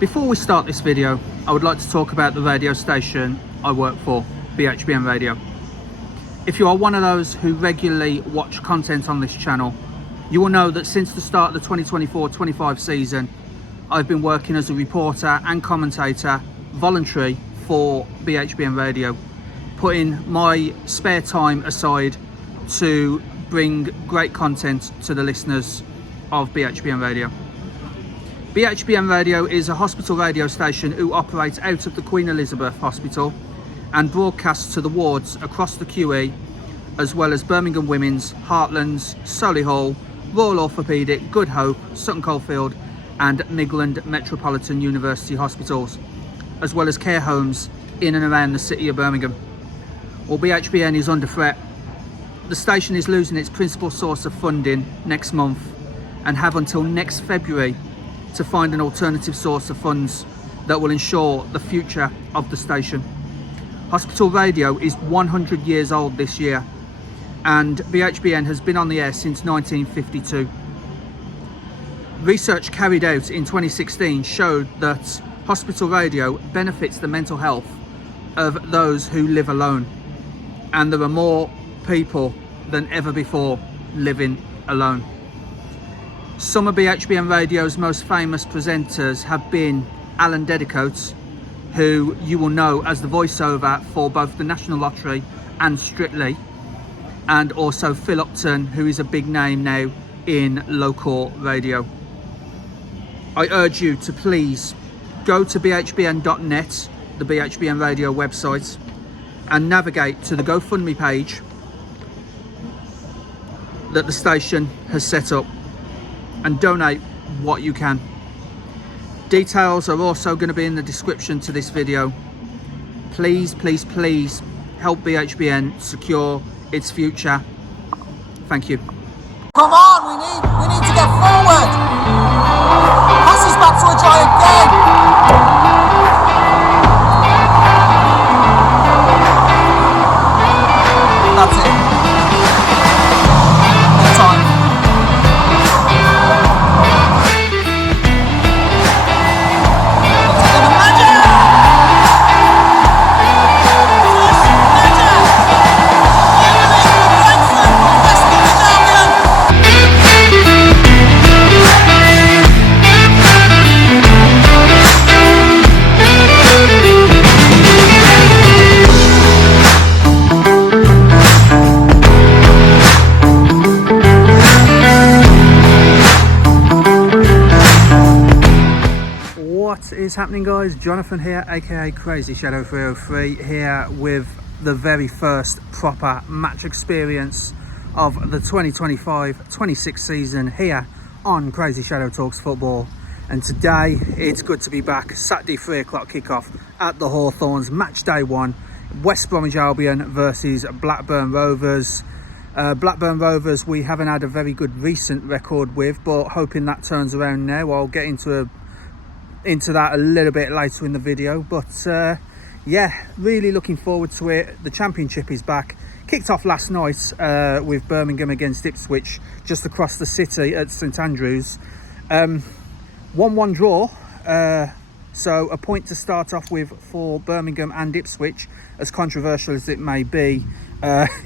Before we start this video, I would like to talk about the radio station I work for, BHBN Radio. If you are one of those who regularly watch content on this channel, you will know that since the start of the 2024-25 season, I've been working as a reporter and commentator, voluntary, for BHBN Radio, putting my spare time aside to bring great content to the listeners of BHBN Radio. BHBN Radio is a hospital radio station who operates out of the Queen Elizabeth Hospital and broadcasts to the wards across the QE, as well as Birmingham Women's, Heartlands, Solihull, Royal Orthopaedic, Good Hope, Sutton Coldfield and Midland Metropolitan University Hospitals, as well as care homes in and around the city of Birmingham. Well, BHBN is under threat. The station is losing its principal source of funding next month and have until next February to find an alternative source of funds that will ensure the future of the station. Hospital radio is 100 years old this year, and BHBN has been on the air since 1952. Research carried out in 2016 showed that hospital radio benefits the mental health of those who live alone, and there are more people than ever before living alone. Some of BHBN Radio's most famous presenters have been Alan Dedicoats, who you will know as the voiceover for both the National Lottery and Strictly, and also Phil Upton, who is a big name now in local radio. I urge you to please go to bhbn.net, the BHBN Radio website, and navigate to the GoFundMe page that the station has set up and donate what you can. Details are also going to be in the description to this video. Please, please, please help BHBN secure its future. Thank you. Come on, we need to get forward. Passes back to a giant game. That's it. Good time. What is happening, guys? Jonathan here, aka CrazyShadow 303, here with the very first proper match experience of the 2025-26 season here on CrazyShadow Talks Football. And today it's good to be back. Saturday 3 o'clock kickoff at the Hawthorns, match day 1, West Bromwich Albion versus Blackburn Rovers. Blackburn Rovers we haven't had a very good recent record with, but hoping that turns around now. I'll get into that a little bit later in the video, but yeah, really looking forward to it. The Championship is back. Kicked off last night with Birmingham against Ipswich, just across the city at St Andrews. 1-1 draw, so a point to start off with for Birmingham and Ipswich, as controversial as it may be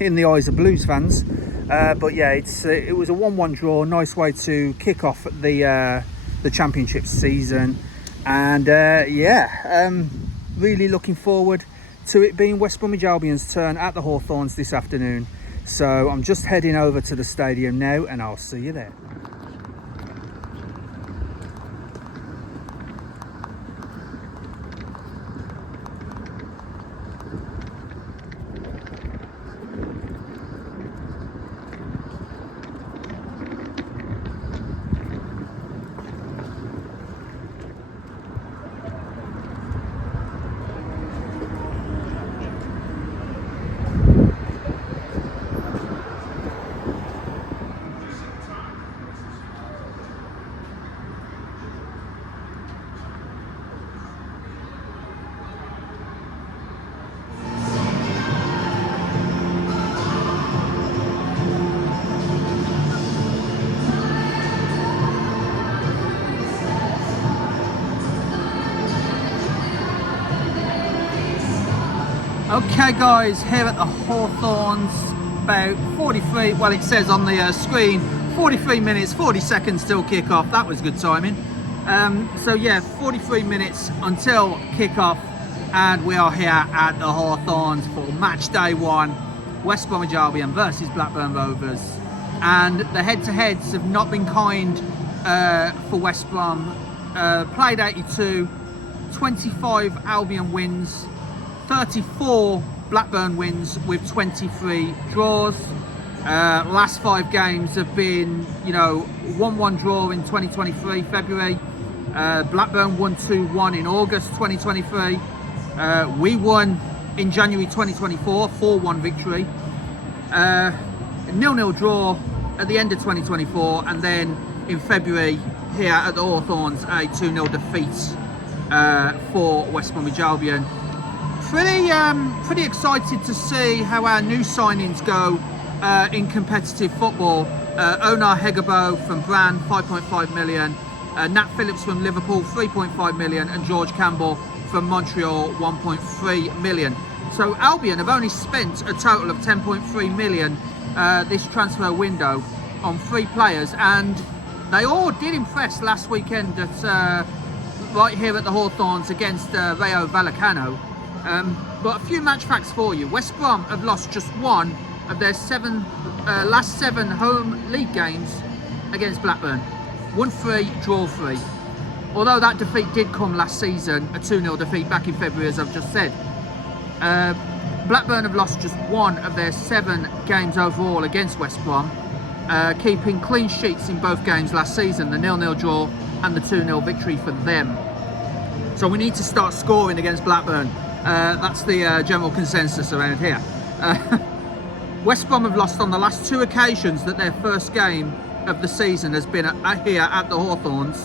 in the eyes of Blues fans. But yeah, it was a 1-1 draw. Nice way to kick off the Championship season. And really looking forward to it being West Bromwich Albion's turn at the Hawthorns this afternoon. So I'm just heading over to the stadium now, and I'll see you there. Okay guys, here at the Hawthorns, about 43, well it says on the screen, 43 minutes, 40 seconds till kick-off. That was good timing. So yeah, 43 minutes until kick-off, and we are here at the Hawthorns for match day 1, West Bromwich Albion versus Blackburn Rovers. And the head-to-heads have not been kind for West Brom. Played 82, 25 Albion wins, 34 Blackburn wins with 23 draws. Last 5 games have been, 1-1 draw in 2023 February. Blackburn won 2-1 in August 2023. We won in January 2024, 4-1 victory. 0-0 draw at the end of 2024, and then in February here at the Hawthorns, a 2-0 defeat for West Bromwich Albion. Pretty excited to see how our new signings go in competitive football. Onar Hegabo from Brann, 5.5 million. Nat Phillips from Liverpool, 3.5 million, and George Campbell from Montreal, 1.3 million. So Albion have only spent a total of 10.3 million this transfer window on 3 players, and they all did impress last weekend at right here at the Hawthorns against Rayo Vallecano. But a few match facts for you. West Brom have lost just 1 of their last 7 home league games against Blackburn. Won 3, draw 3. Although that defeat did come last season, a 2-0 defeat back in February, as I've just said. Blackburn have lost just 1 of their 7 games overall against West Brom, keeping clean sheets in both games last season, the 0-0 draw and the 2-0 victory for them. So we need to start scoring against Blackburn. That's the general consensus around here. West Brom have lost on the last 2 occasions that their first game of the season has been here at the Hawthorns.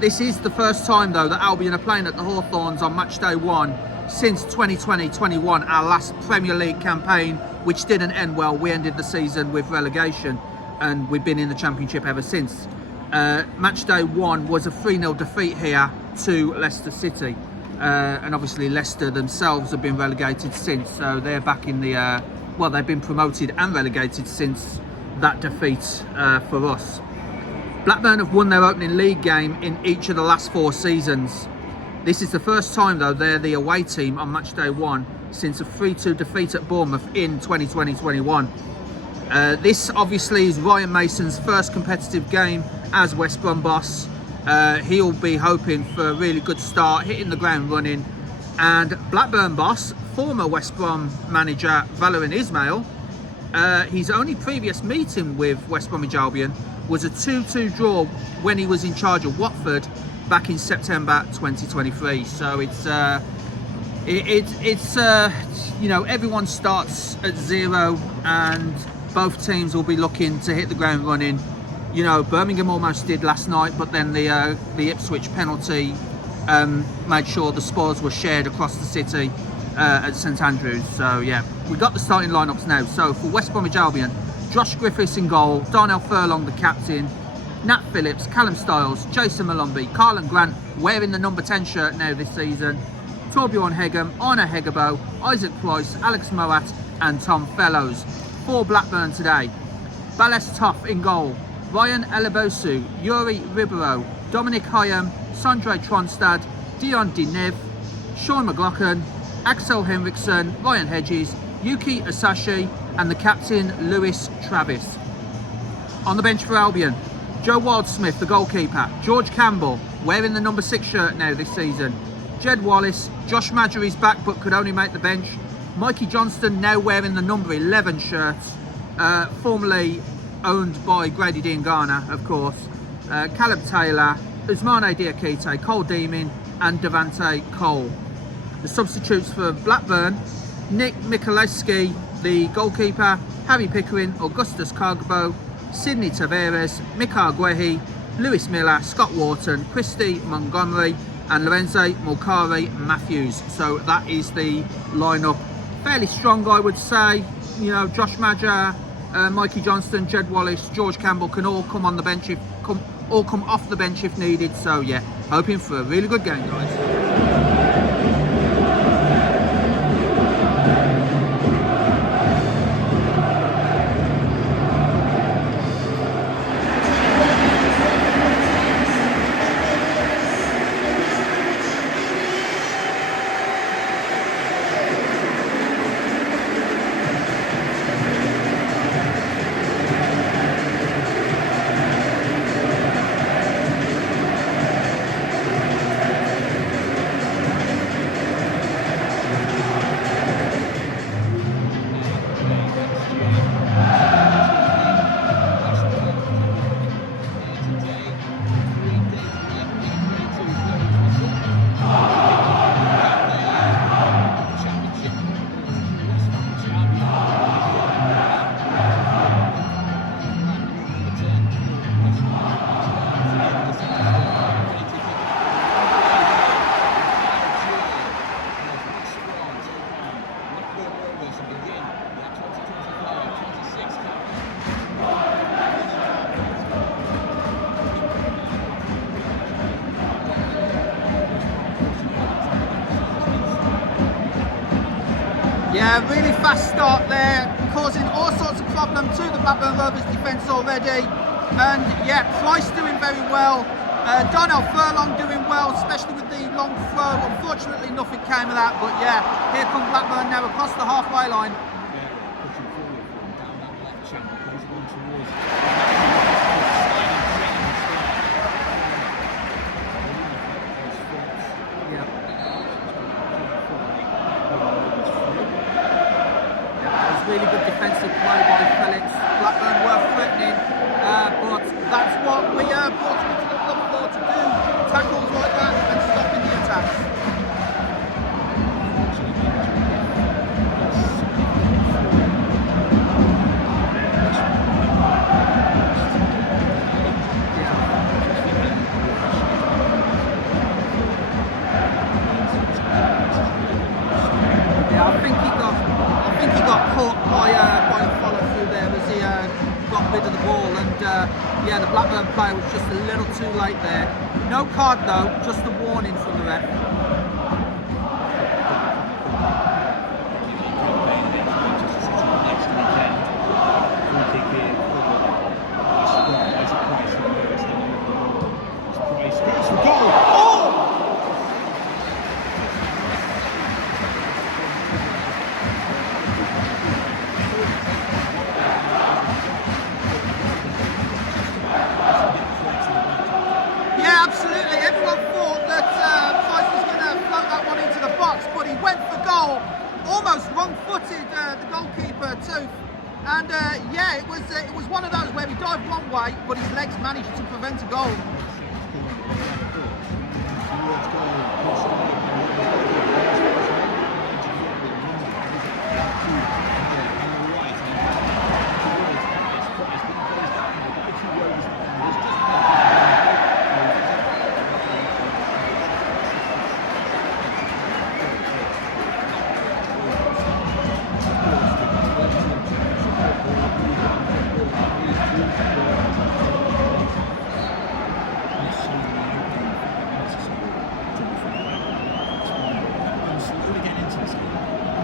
This is the first time though that Albion are playing at the Hawthorns on match day 1 since 2020-21, our last Premier League campaign, which didn't end well. We ended the season with relegation, and we've been in the Championship ever since. Match day 1 was a 3-0 defeat here to Leicester City, and obviously Leicester themselves have been relegated since, so they're back in the well, they've been promoted and relegated since that defeat for us. Blackburn have won their opening league game in each of the last 4 seasons. This is the first time though they're the away team on match day 1 since a 3-2 defeat at Bournemouth in 2020-21. This obviously is Ryan Mason's first competitive game as West Brom boss. He'll be hoping for a really good start, hitting the ground running. And Blackburn boss, former West Brom manager Valérien Ismaël, his only previous meeting with West Bromwich Albion was a 2-2 draw when he was in charge of Watford back in September 2023. So it's everyone starts at 0, and both teams will be looking to hit the ground running. Birmingham almost did last night, but then the Ipswich penalty made sure the spoils were shared across the city at St Andrews. So yeah, we got the starting lineups now. So for West Bromwich Albion, Josh Griffiths in goal, Darnell Furlong the captain, Nat Phillips, Callum Styles, Jason Malombi, Carlan Grant wearing the number 10 shirt now this season, Torbjorn Hegem, Onar Hegabo, Isaac Price, Alex Moat and Tom Fellows. For Blackburn today, Ballas Toff in goal, Ryan Elebosu, Yuri Ribeiro, Dominic Hyam, Sondre Tronstad, Dion Dinev, Sean McLaughlin, Axel Henriksen, Ryan Hedges, Yuki Asashi and the captain Lewis Travis. On the bench for Albion, Joe Wildsmith, the goalkeeper, George Campbell, wearing the number 6 shirt now this season, Jed Wallace, Josh Majery's back but could only make the bench, Mikey Johnston now wearing the number 11 shirt, formerly owned by Grady Diangana, of course, Caleb Taylor, Ousmane Diakite, Cole Deemin and Devante Cole. The substitutes for Blackburn, Nick Michalewski, the goalkeeper, Harry Pickering, Augustus Cargbo, Sidney Tavares, Mika Guehi, Lewis Miller, Scott Wharton, Christy Montgomery and Lorenzo Mulcahy Matthews. So that is the lineup. Fairly strong, I would say. Josh Maja, Mikey Johnston, Jed Wallace, George Campbell can all come on the bench come off the bench if needed. So yeah, hoping for a really good game, guys. Yeah, really fast start there, causing all sorts of problems to the Blackburn Rovers defence already. And yeah, Price doing very well. Donnell Furlong doing well, especially with the long throw. Unfortunately, nothing came of that. But yeah, here come Blackburn now across the halfway line. Pushing forward from down that left channel, plays it on towards. Really good defensive play by Phillips. Blackburn were threatening, but that's what we brought into the club for, to do tackles like that and stopping the attacks. Yeah, I think he got caught by a follow through there as he got rid of the ball, and yeah, the Blackburn player was just a little too late there. No card though, just a warning from the ref. Almost wrong-footed, the goalkeeper too, and yeah, it was one of those where he dived one way, but his legs managed to prevent a goal.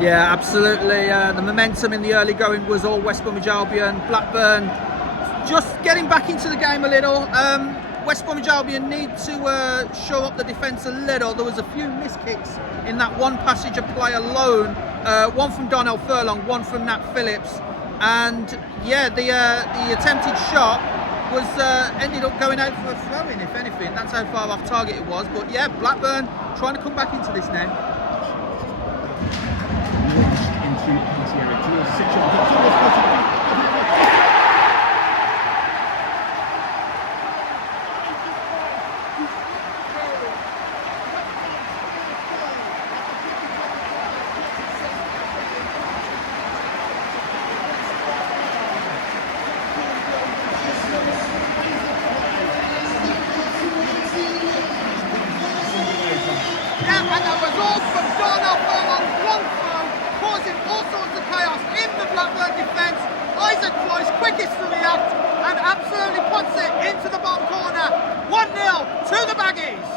Yeah, absolutely. The momentum in the early going was all West Bromwich Albion. Blackburn just getting back into the game a little. West Bromwich Albion need to shore up the defence a little. There was a few missed kicks in that one passage of play alone. One from Donnell Furlong, one from Nat Phillips. And yeah, the attempted shot was ended up going out for a throw-in, if anything. That's how far off target it was. But yeah, Blackburn trying to come back into this now. Quickest to react and absolutely puts it into the bottom corner. 1-0 to the Baggies.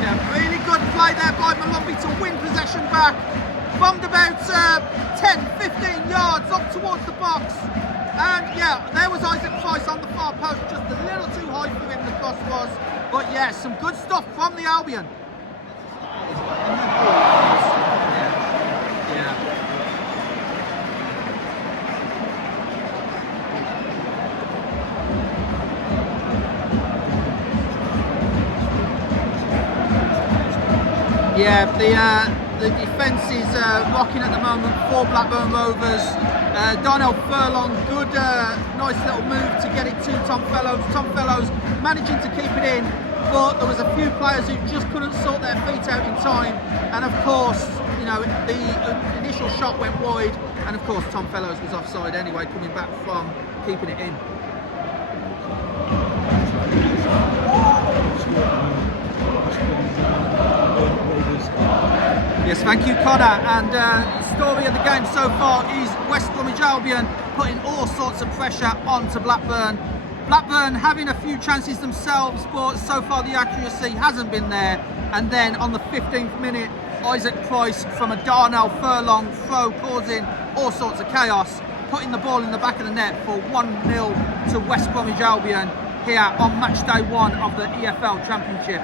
Yeah, really good play there by Malumbi to win possession back. Bombed about 10-15 yards up towards the box, and yeah, there was Isaac Price on the far post, just a little too high for him, the cross was, but yeah, some good stuff from the Albion. Yeah, the defence is rocking at the moment for Blackburn Rovers. Donnell Furlong, good, nice little move to get it to Tom Fellows. Tom Fellows managing to keep it in, but there was a few players who just couldn't sort their feet out in time. And of course, you know, the initial shot went wide, and of course Tom Fellows was offside anyway, coming back from keeping it in. Yes, Thank you, Connor. And the story of the game so far is West Bromwich Albion putting all sorts of pressure onto Blackburn. Blackburn having a few chances themselves, but so far the accuracy hasn't been there. And then on the 15th minute, Isaac Price from a Darnell Furlong throw causing all sorts of chaos, putting the ball in the back of the net for 1-0 to West Bromwich Albion here on match day 1 of the EFL Championship.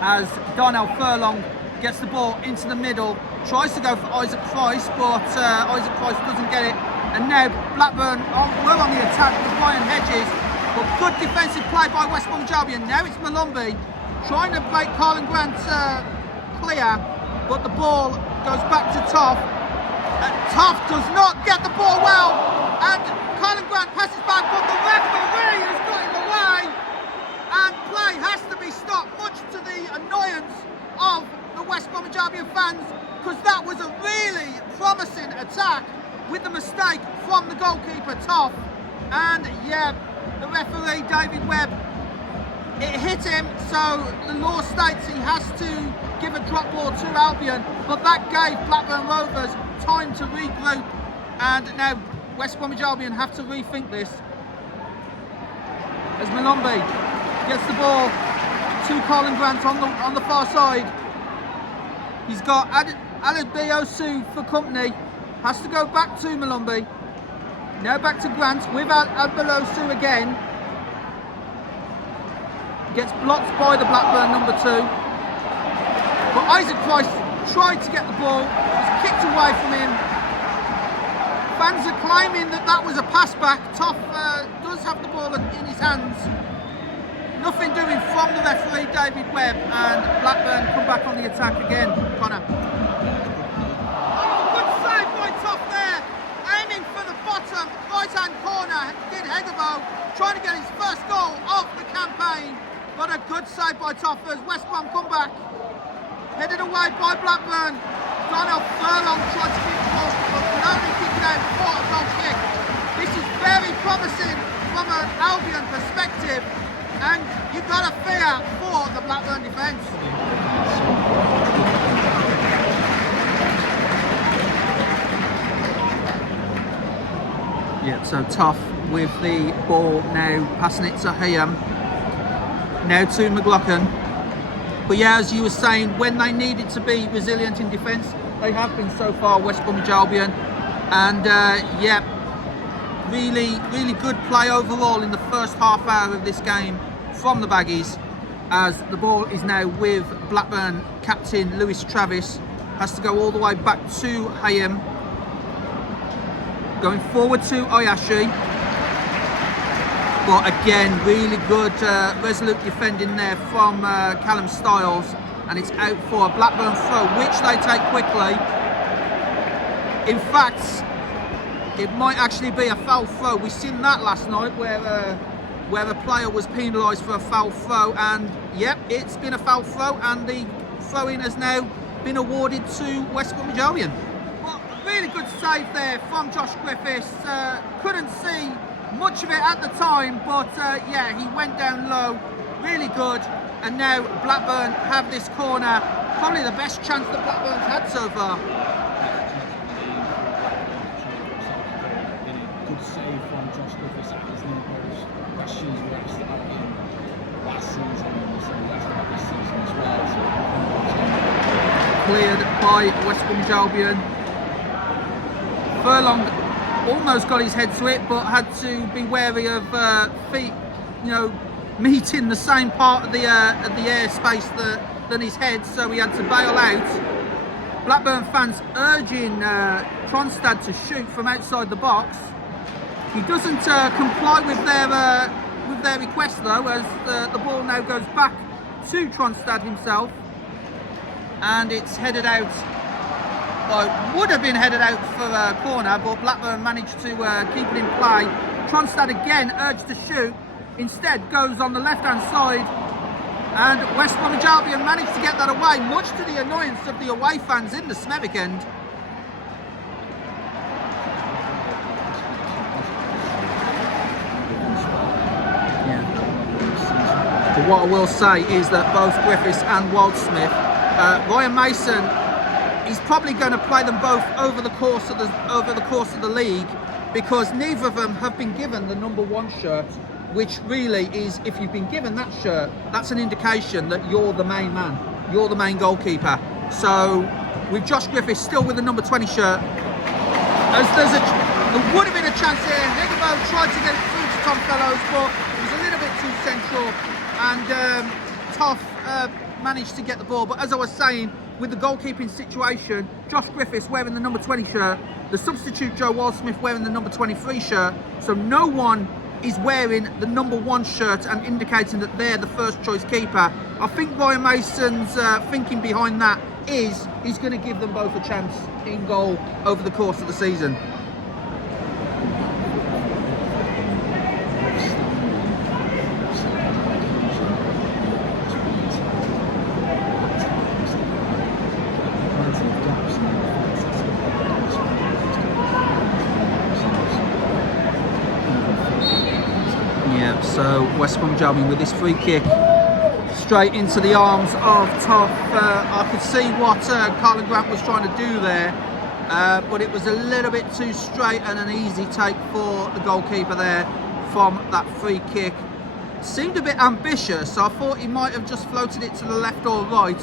As Darnell Furlong gets the ball into the middle, tries to go for Isaac Price, but Isaac Price doesn't get it. And now Blackburn were on the attack with Ryan Hedges, but good defensive play by West Bromwich Albion. Now it's Malumbi trying to break Carlin Grant clear, but the ball goes back to Toff. Toff does not get the ball well, and Carlin Grant passes back, but the referee has got in the way, and play has to be stopped, much to the annoyance of the West Bromwich Albion fans, because that was a really promising attack with the mistake from the goalkeeper Toff. And yeah, the referee David Webb, it hit him, so the law states he has to give a drop ball to Albion, but that gave Blackburn Rovers time to regroup, and now West Bromwich Albion have to rethink this. As Malumbi gets the ball to Colin Grant on the far side, he's got Adebiosu for company, has to go back to Malumbi, now back to Grant with Adebiosu again, gets blocked by the Blackburn number 2, but Isaac Price tried to get the ball, was kicked away from him. Fans are claiming that was a pass back. Toff does have the ball in his hands. Nothing doing from the referee David Webb, and Blackburn come back on the attack again. Connor. Oh, good save by Toff there, aiming for the bottom right hand corner. Did Hegabo trying to get his first goal of the campaign, but a good save by Toff as West Brom come back. Headed away by Blackburn. Darnell Furlong tried to kick the ball, but could only kick it out for a goal kick. This is very promising from an Albion perspective, and you've got to fear for the Blackburn defence. Yeah, so Toff with the ball now, passing it to Hayam. Now to McLaughlin. But yeah, as you were saying, when they needed to be resilient in defence, they have been so far, West Bromwich Albion. And yeah, really good play overall in the first half hour of this game from the Baggies, as the ball is now with Blackburn captain Lewis Travis. Has to go all the way back to Hayam. Going forward to Ayashi. But again, really good resolute defending there from Callum Stiles, and it's out for a Blackburn throw, which they take quickly. In fact, it might actually be a foul throw. We've seen that last night where a player was penalised for a foul throw, and yep, it's been a foul throw, and the throw-in has now been awarded to West Bromwich Albion. Well, really good save there from Josh Griffiths. Couldn't see much of it at the time, but yeah, he went down low, really good. And now Blackburn have this corner, probably the best chance that Blackburn's had so far. Good save from Josh Griffiths at his new post. That's shoes where it started last season, and so that's not this season as well. So Cleared by West Bromwich Albion. Furlong almost got his head to it, but had to be wary of feet, meeting the same part of the airspace than his head, so he had to bail out. Blackburn fans urging Tronstad to shoot from outside the box. He doesn't comply with their request though, as the ball now goes back to Tronstad himself, and it's headed out. Well, it would have been headed out for a corner, but Blackburn managed to keep it in play. Tronstad again urged to shoot, instead goes on the left-hand side, and West Bromwich Albion managed to get that away, much to the annoyance of the away fans in the Smethwick end. But what I will say is that both Griffiths and Waldsmith, Ryan Mason, he's probably going to play them both over the course of the league, because neither of them have been given the number 1 shirt, which really is, if you've been given that shirt, that's an indication that you're the main man, you're the main goalkeeper. So with Josh Griffiths still with the number 20 shirt, as there would have been a chance here. Hegebo tried to get it through to Tom Fellows, but it was a little bit too central, and Toff managed to get the ball. But as I was saying, with the goalkeeping situation, Josh Griffiths wearing the number 20 shirt, the substitute Joe Waldsmith wearing the number 23 shirt, so no one is wearing the number 1 shirt and indicating that they're the first choice keeper. I think Ryan Mason's thinking behind that is he's going to give them both a chance in goal over the course of the season. Yeah, so West Bromwich Albion with this free kick straight into the arms of Toff. I could see what Carlin Grant was trying to do there, but it was a little bit too straight and an easy take for the goalkeeper there from that free kick. Seemed a bit ambitious, so I thought he might have just floated it to the left or right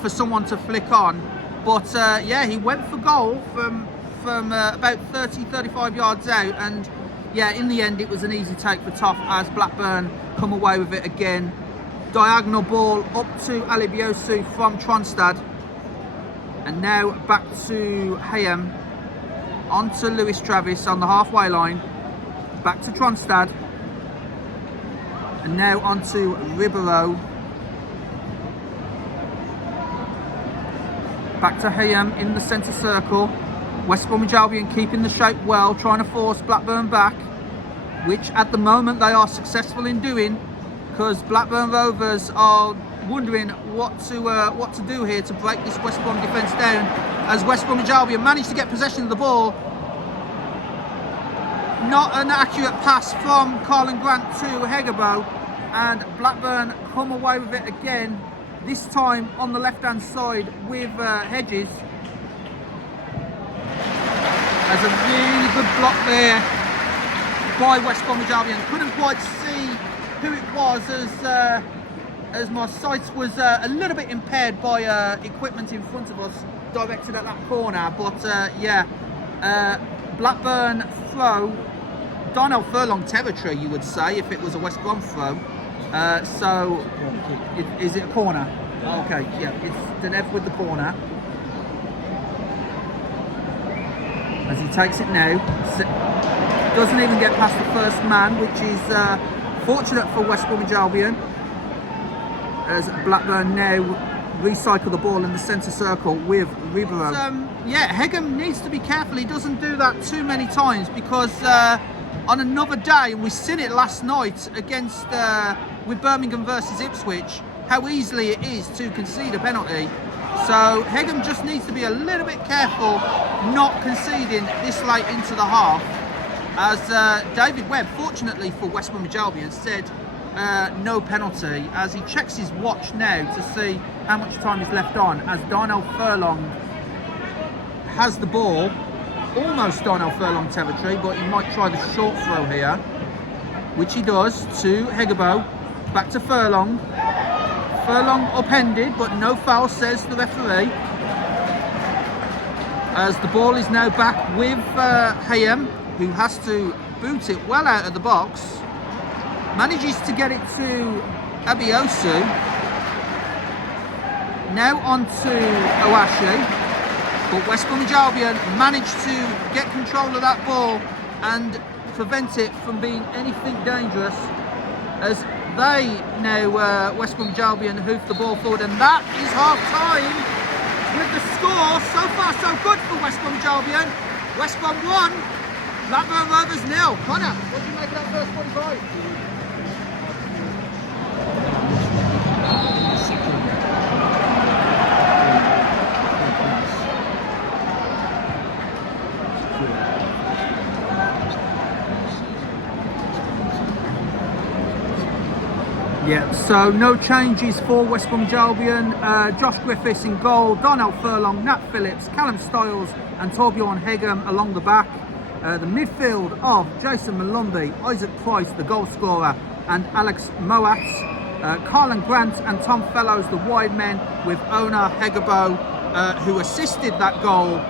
for someone to flick on. But yeah, he went for goal from about 30-35 yards out, and yeah, in the end it was an easy take for Toff as Blackburn come away with it again. Diagonal ball up to Alibiosu from Tronstad, and now back to Hayham, on to Lewis Travis on the halfway line, back to Tronstad, and now on to Ribeiro, back to Hayham in the centre circle. West Bromwich Albion keeping the shape well, trying to force Blackburn back, which at the moment they are successful in doing, because Blackburn Rovers are wondering what to do here to break this West Brom defence down, as West Bromwich Albion managed to get possession of the ball. Not an accurate pass from Carlin Grant to Hegebo, and Blackburn come away with it again, this time on the left hand side with Hedges. There's a really good block there by West Bromwich Albion. Couldn't quite see who it was as my sight was a little bit impaired by equipment in front of us directed at that corner. But yeah, Blackburn throw, Darnell Furlong territory, you would say, if it was a West Brom throw. So, is it a corner? Okay, yeah, it's Denev with the corner. As he takes it now, doesn't even get past the first man, which is fortunate for West Bromwich Albion, as Blackburn now recycle the ball in the centre circle with Ribeiro. Yeah, Hegem needs to be careful he doesn't do that too many times, because on another day, and we've seen it last night against with Birmingham versus Ipswich, how easily it is to concede a penalty. So Hegem just needs to be a little bit careful not conceding this late into the half, as David Webb, fortunately for West Bromwich Albion, said no penalty, as he checks his watch now to see how much time is left on, as Darnell Furlong has the ball, almost Darnell Furlong territory, but he might try the short throw here, which he does to Hegebo, back to Furlong. Furlong upended, but no foul, says the referee, as the ball is now back with Hayham, who has to boot it well out of the box. Manages to get it to Abiosu. Now on to Owashi, but West Bromwich Albion managed to get control of that ball and prevent it from being anything dangerous, as they now, West Bromwich Albion, hoof the ball forward, and that is half time with the score. So far so good for West Bromwich Albion. West Brom 1, Blackburn Rovers 0. Connor, what do you make of that first 45? Yeah, So no changes for West Bromwich Albion. Josh Griffiths in goal, Darnell Furlong, Nat Phillips, Callum Stiles and Torbjorn Hegem along the back. The midfield of Jason Malumbi, Isaac Price, the goal scorer, and Alex Moats. Carlin Grant and Tom Fellows, the wide men, with Ona Hegebo, who assisted that goal,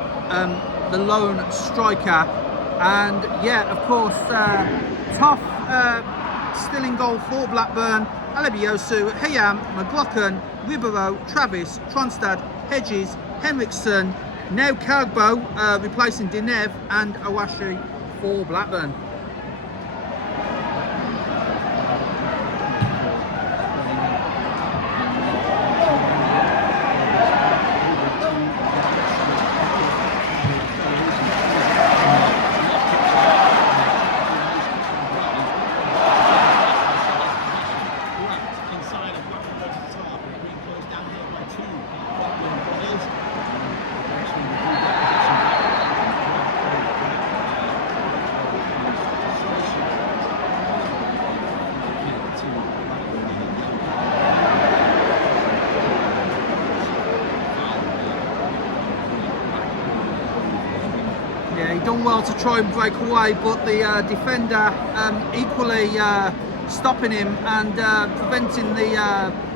the lone striker. And yeah, of course, Toff still in goal for Blackburn. Alebiosu, Hayam, McLaughlin, Ribeiro, Travis, Tronstad, Hedges, Henriksen, now Kagbo replacing Dinev, and Awashi for Blackburn. Done well to try and break away, but the defender equally stopping him and preventing the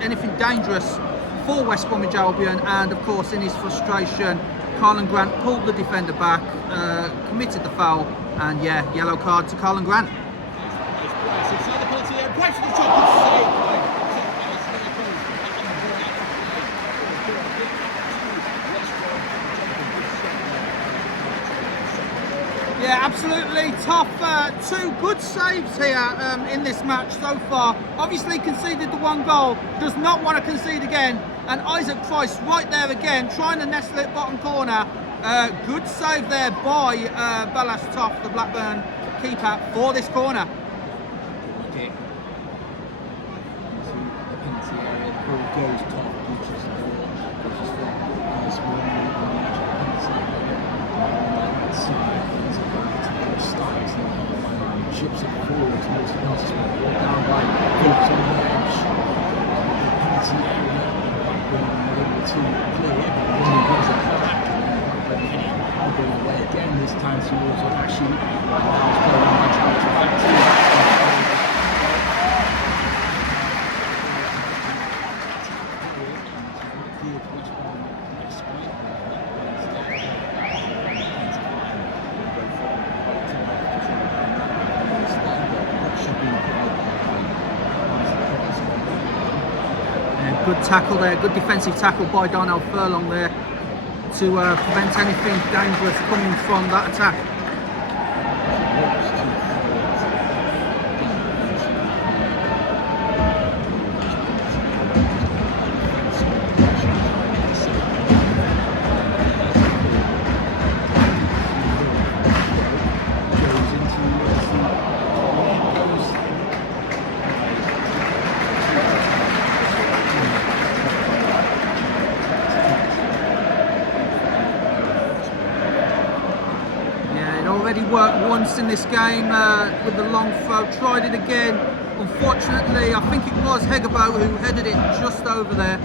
anything dangerous for West Bromwich Albion. And of course, in his frustration, Carlin Grant pulled the defender back, committed the foul, and yeah, yellow card to Carlin Grant. Yeah, absolutely tough. Two good saves here in this match so far. Obviously conceded the one goal, does not want to concede again. And Isaac Price right there again, trying to nestle it bottom corner. Good save there by Ballas Toff, the Blackburn keeper, for this corner. Chips it forward towards the penalty spot, brought down by Phillips on the edge. The penalty area, Blackburn able to clear it, but when he was a crack, Blackburn heading Albion away again, this time towards Ashi. Now it's played on by Travis back Good tackle there, good defensive tackle by Darnell Furlong there to prevent anything dangerous coming from that attack. Worked once in this game with the long throw, tried it again. Unfortunately, I think it was Hegebo who headed it just over there.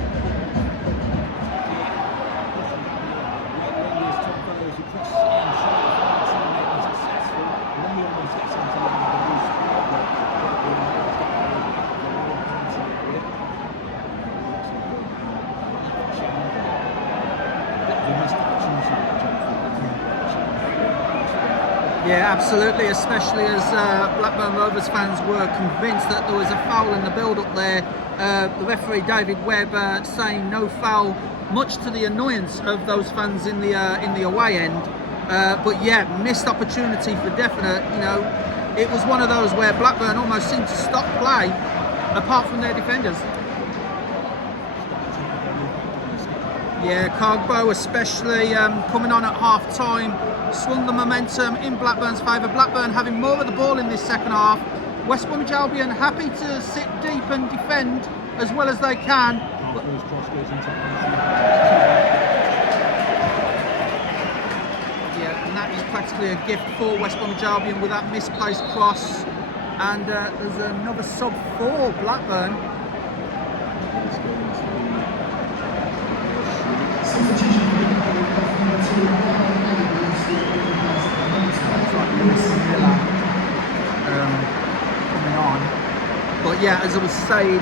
Yeah, absolutely, especially as Blackburn Rovers fans were convinced that there was a foul in the build-up there. The referee, David Webb, saying no foul, much to the annoyance of those fans in the away end. But yeah, missed opportunity for definite. You know, it was one of those where Blackburn almost seemed to stop play, apart from their defenders. Yeah, Kagbo especially coming on at half-time, swung the momentum in Blackburn's favour. Blackburn having more of the ball in this second half. West Bromwich Albion happy to sit deep and defend as well as they can. Yeah, and that is practically a gift for West Bromwich Albion with that misplaced cross. And there's another sub for Blackburn. But yeah, as I was saying,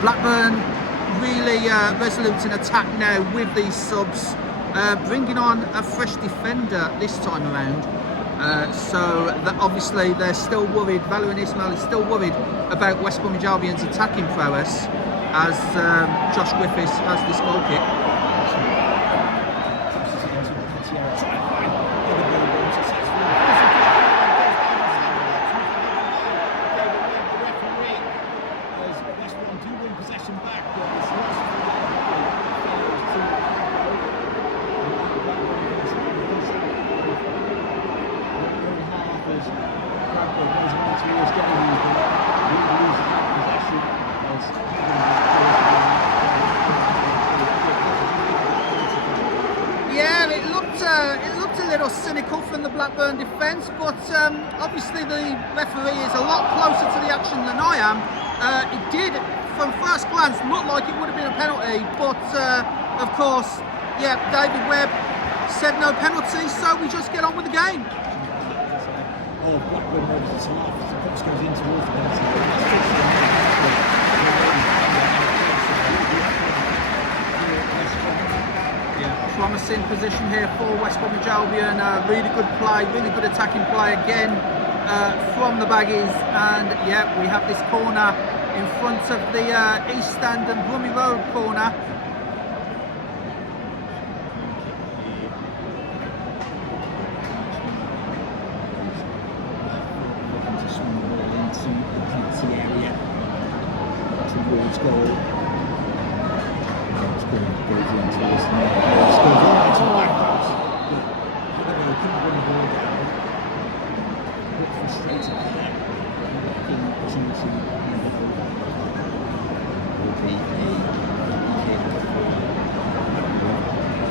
Blackburn really resolute in attack now with these subs, bringing on a fresh defender this time around. So that obviously they're still worried, Valérien Ismaël is still worried about West Bromwich Albion's attacking prowess as Josh Griffiths has this goal kick. Cynical from the Blackburn defence, but obviously the referee is a lot closer to the action than I am. It did, from first glance, look like it would have been a penalty, but of course, yeah, David Webb said no penalty, so we just get on with the game. Oh, Blackburn moves it off, the box goes in towards the penalty. Promising position here for West Bromwich Albion. Really good play, really good attacking play again from the Baggies. And yeah, we have this corner in front of the East Stand and Brummy Road corner. Towards goal.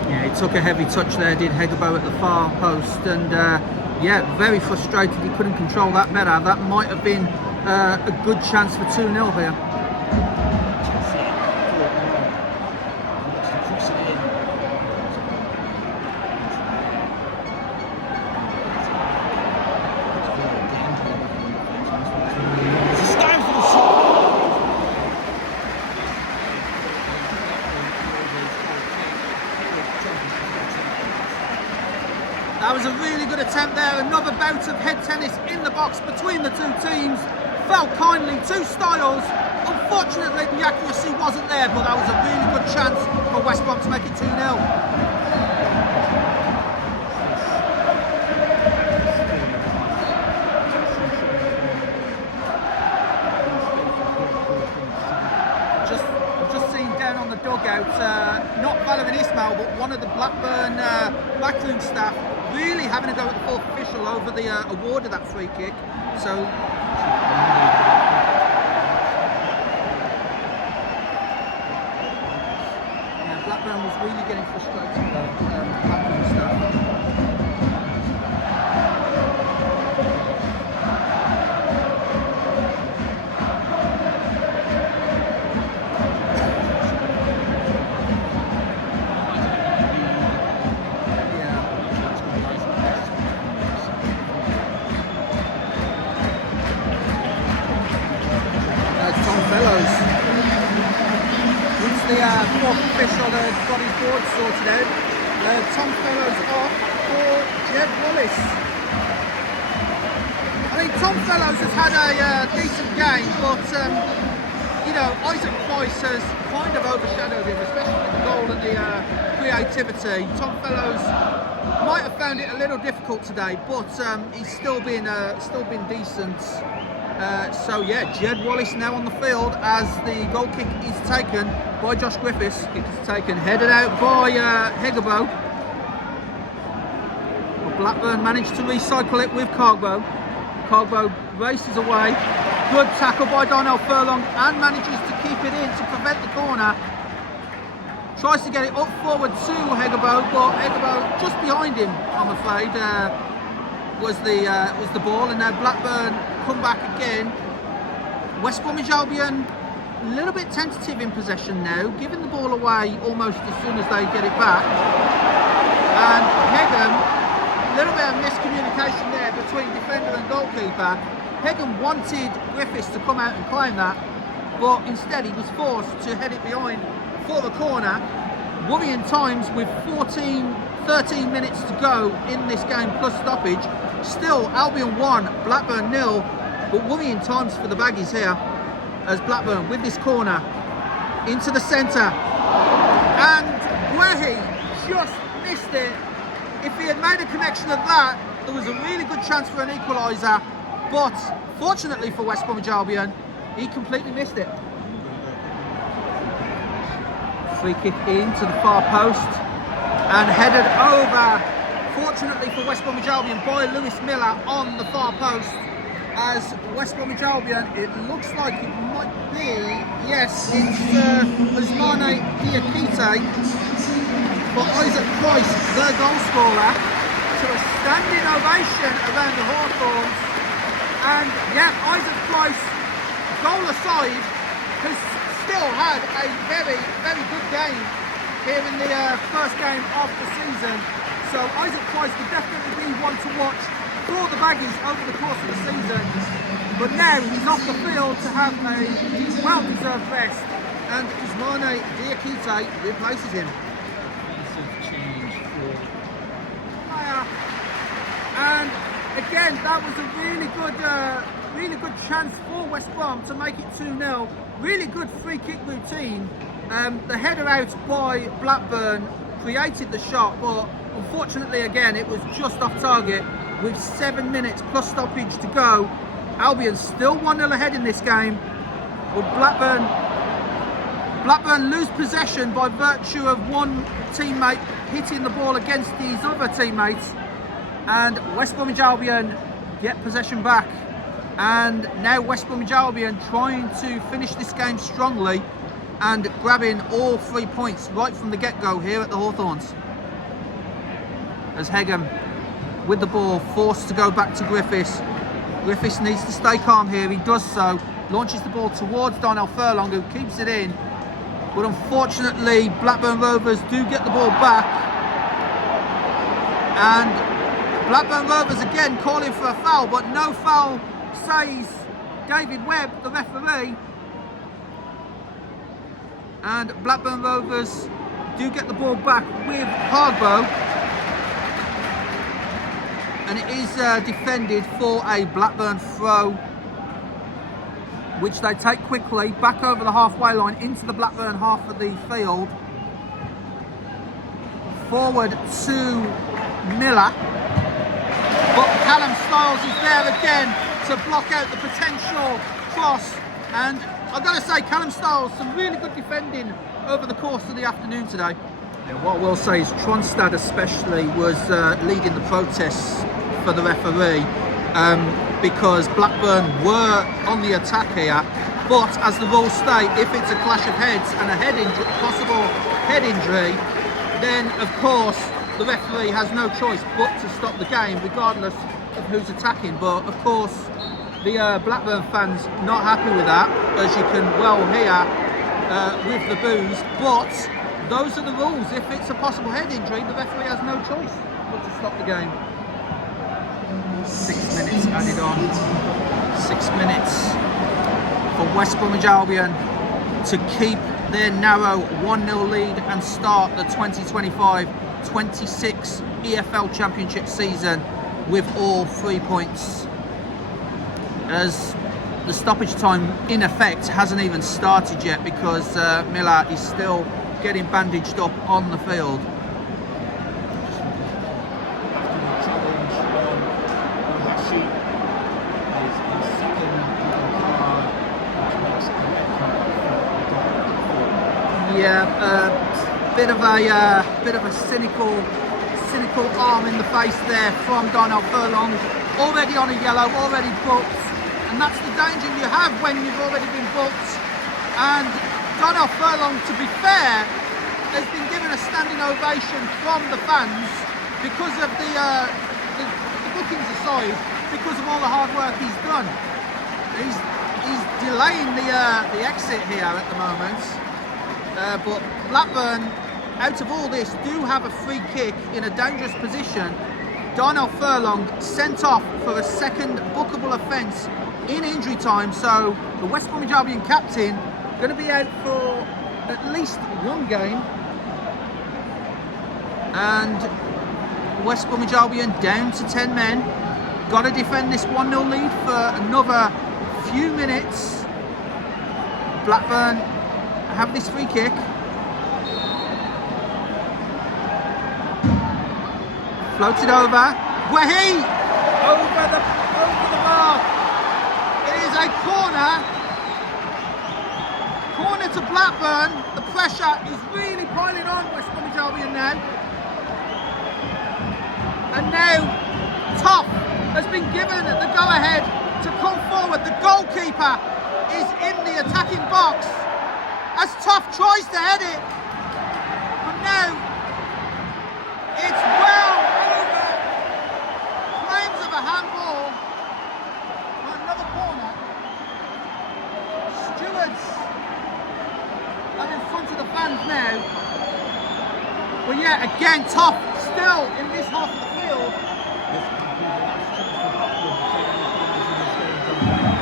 Yeah, he took a heavy touch there, did Hegabo at the far post, and yeah, very frustrated. He couldn't control that better. That might have been a good chance for 2-0 here. That was a really good attempt there. Another bout of head tennis in the box between the two teams. Fell kindly, two styles. Unfortunately, the accuracy wasn't there, but that was a really good chance for West Brom to make it 2-0. Dugout, not Valérien Ismaël, but one of the Blackburn backroom staff really having a go at the fourth official over the award of that free kick. So yeah, Blackburn was really getting frustrated with the backroom staff. Fourth official got his board sorted out. Tom Fellows off for Jed Wallace. I mean, Tom Fellows has had a decent game, but you know, Isaac Price has kind of overshadowed him, especially with the goal and the creativity. Tom Fellows might have found it a little difficult today, but he's still been decent. So yeah, Jed Wallace now on the field as the goal kick is taken by Josh Griffiths. It is taken, headed out by Hegabo. But Blackburn managed to recycle it with Cargbo. Cargbo races away. Good tackle by Darnell Furlong and manages to keep it in to prevent the corner. Tries to get it up forward to Hegabo, but Hegabo just behind him, I'm afraid, was the ball, and now Blackburn come back again. West Bromwich Albion a little bit tentative in possession now, giving the ball away almost as soon as they get it back. And Hegam, a little bit of miscommunication there between defender and goalkeeper. Hegan wanted Griffiths to come out and claim that, but instead he was forced to head it behind for the corner. Worrying times with 13 minutes to go in this game plus stoppage. Still Albion 1, Blackburn 0, but worrying times for the Baggies here as Blackburn with this corner into the centre, and Guehi just missed it. If he had made a connection of that, there was a really good chance for an equaliser, but fortunately for West Bromwich Albion, he completely missed it. Free kick into the far post and headed over, fortunately for West Bromwich Albion, by Lewis Miller on the far post. As West Bromwich Albion, it looks like it might be, yes, it's Usmane Diakite for Isaac Price, the goal scorer, to a standing ovation around the Hawthorns. And yeah, Isaac Price, goal aside, has still had a very, very good game here in the first game of the season. So Isaac Price would definitely be one to watch for the Baggies over the course of the season. But now he's off the field to have a well-deserved rest, and Usmane Diakite replaces him. And again, that was a really good chance for West Brom to make it 2-0. Really good free kick routine. The header out by Blackburn created the shot, but unfortunately again it was just off target with 7 minutes plus stoppage to go. Albion still 1-0 ahead in this game, but Blackburn lose possession by virtue of one teammate hitting the ball against his other teammates, and West Bromwich Albion get possession back. And now West Bromwich Albion trying to finish this game strongly and grabbing all 3 points right from the get-go here at the Hawthorns. As Hegan with the ball, forced to go back to Griffiths. Griffiths needs to stay calm here, he does so, launches the ball towards Donnell Furlong, who keeps it in, but unfortunately Blackburn Rovers do get the ball back, and Blackburn Rovers again calling for a foul, but no foul, says David Webb, the referee. And Blackburn Rovers do get the ball back with Hardbow, and it is defended for a Blackburn throw, which they take quickly back over the halfway line into the Blackburn half of the field. Forward to Miller, but Callum Stiles is there again to block out the potential cross, and I've got to say, Callum Stiles, some really good defending over the course of the afternoon today. Yeah, what I will say is Tronstad especially was leading the protests for the referee, because Blackburn were on the attack here, but as the rules state, if it's a clash of heads and a head injury, possible head injury, then of course the referee has no choice but to stop the game regardless of who's attacking. But of course the Blackburn fans not happy with that, as you can well hear with the boos, but those are the rules. If it's a possible head injury, the referee has no choice but to stop the game. 6 minutes added on. 6 minutes for West Bromwich Albion to keep their narrow 1-0 lead and start the 2025-26 EFL Championship season with all 3 points. As the stoppage time in effect hasn't even started yet, because Miller is still getting bandaged up on the field. Yeah, bit of a cynical arm in the face there from Donnell Furlong. Already on a yellow, already booked, and that's the danger you have when you've already been booked. And Donnell Furlong, to be fair, has been given a standing ovation from the fans because of the bookings aside, because of all the hard work he's done. He's delaying the exit here at the moment. But Blackburn, out of all this, do have a free kick in a dangerous position. Donnell Furlong sent off for a second bookable offence in injury time, so the West Bromwich Albion captain going to be out for at least one game, and West Bromwich Albion down to 10 men. Got to defend this 1-0 lead for another few minutes. Blackburn have this free kick. Floated over. Guehi! Over the bar. It is a corner. Corner to Blackburn. The pressure is really piling on West Bromwich Albion now. And now Toff has been given the go-ahead to come forward. The goalkeeper is in the attacking box as Toff tries to head it. But now it's well over. Claims of a handball. For another corner. Stewards are in front of the fans now. Well, yeah, again, Toff still in this half of the field.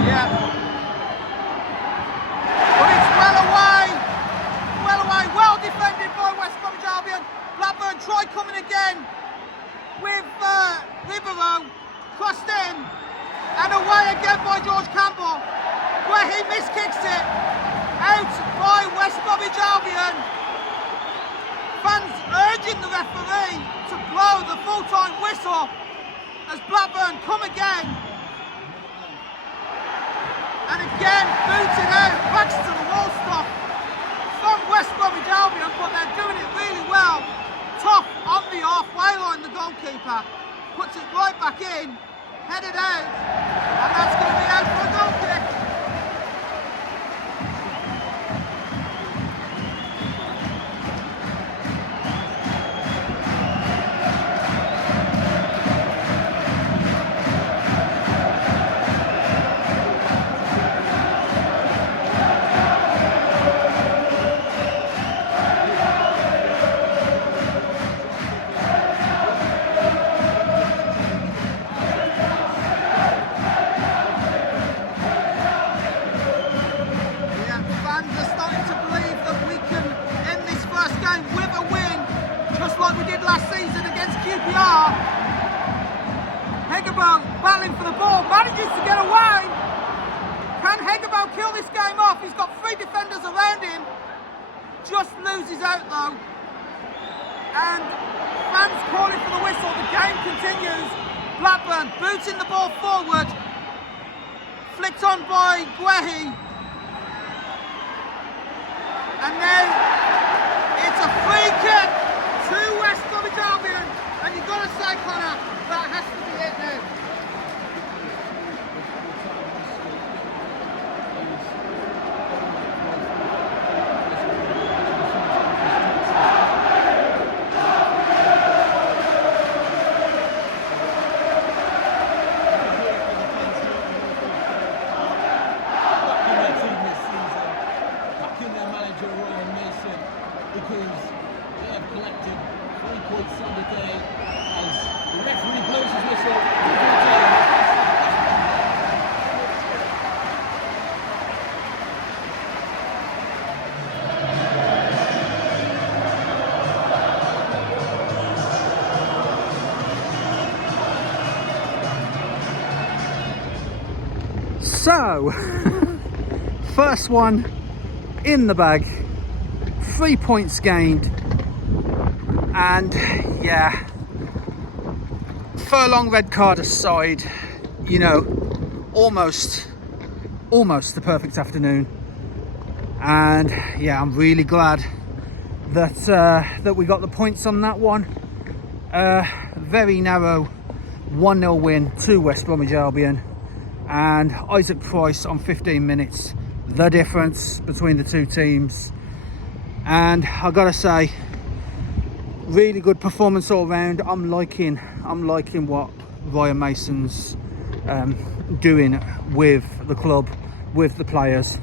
Yeah. But it's well away. Well defended by West Bromwich Albion. Blackburn try coming again with Ribeiro. Crossed in. And away again by George Campbell, where he miskicks it. Out by West Bromwich Albion. Fans urging the referee to blow the full-time whistle as Blackburn come again. And again, booted out, backs to the wall stuff from West Bromwich Albion, but they're doing it really well. Tough on the halfway line, the goalkeeper puts it right back in, headed out, and that's going to be out for a goal kick. Battling for the ball, manages to get away. Can Hegebo kill this game off? He's got 3 defenders around him. Just loses out though. And fans calling for the whistle. The game continues. Blackburn booting the ball forward. Flicked on by Guehi. And now it's a free kick to West Bromwich Albion. And you've got to say, Connor, that has to be it now. So, first one in the bag, 3 points gained, and yeah, furlong red card aside, you know, almost the perfect afternoon. And yeah, I'm really glad that that we got the points on that one. Very narrow 1-0 win to West Bromwich Albion. And Isaac Price on 15 minutes, the difference between the two teams. And I gotta say, really good performance all round. I'm liking what Ryan Mason's doing with the club, with the players.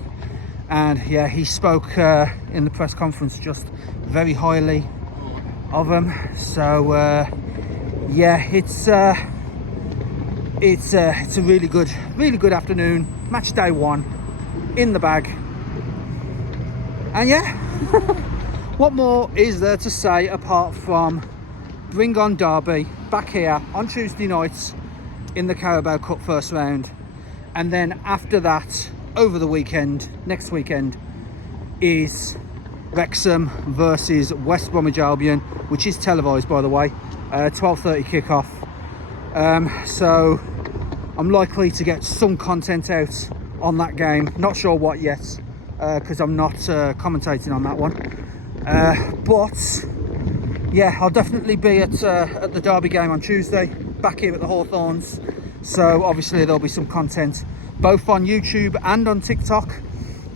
And yeah, he spoke in the press conference just very highly of them. So yeah, it's a really good afternoon. Match day 1 in the bag, and yeah. What more is there to say apart from bring on Derby back here on Tuesday nights in the Carabao Cup first round, and then after that, over the weekend, next weekend, is Wrexham versus West Bromwich Albion, which is televised, by the way, 12:30 kickoff. So I'm likely to get some content out on that game. Not sure what yet, because I'm not commentating on that one. But yeah, I'll definitely be at the Derby game on Tuesday, back here at the Hawthorns. So obviously there'll be some content both on YouTube and on TikTok,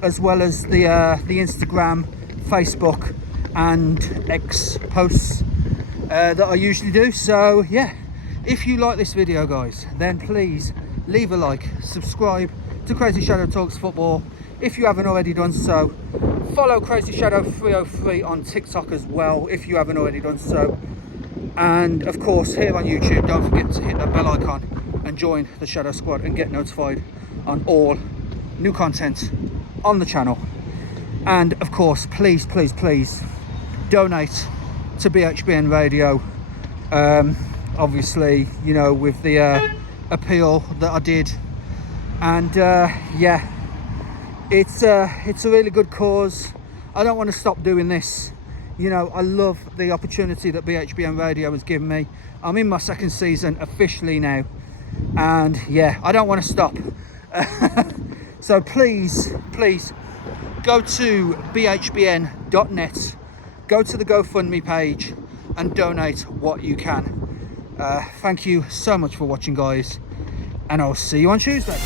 as well as the Instagram, Facebook and X posts that I usually do. So yeah, if you like this video, guys, then please leave a like, subscribe to Crazy Shadow Talks Football if you haven't already done so. Follow CrazyShadow 303 on TikTok as well if you haven't already done so. And of course, here on YouTube, don't forget to hit that bell icon and join the Shadow Squad and get notified on all new content on the channel. And of course, please donate to BHBN Radio. Obviously, you know, with the appeal that I did, and yeah, it's a really good cause. I don't want to stop doing this. You know, I love the opportunity that BHBN Radio has given me. I'm in my 2nd season officially now, and yeah, I don't want to stop. So please go to bhbn.net, go to the GoFundMe page and donate what you can. Thank you so much for watching, guys, and I'll see you on Tuesday.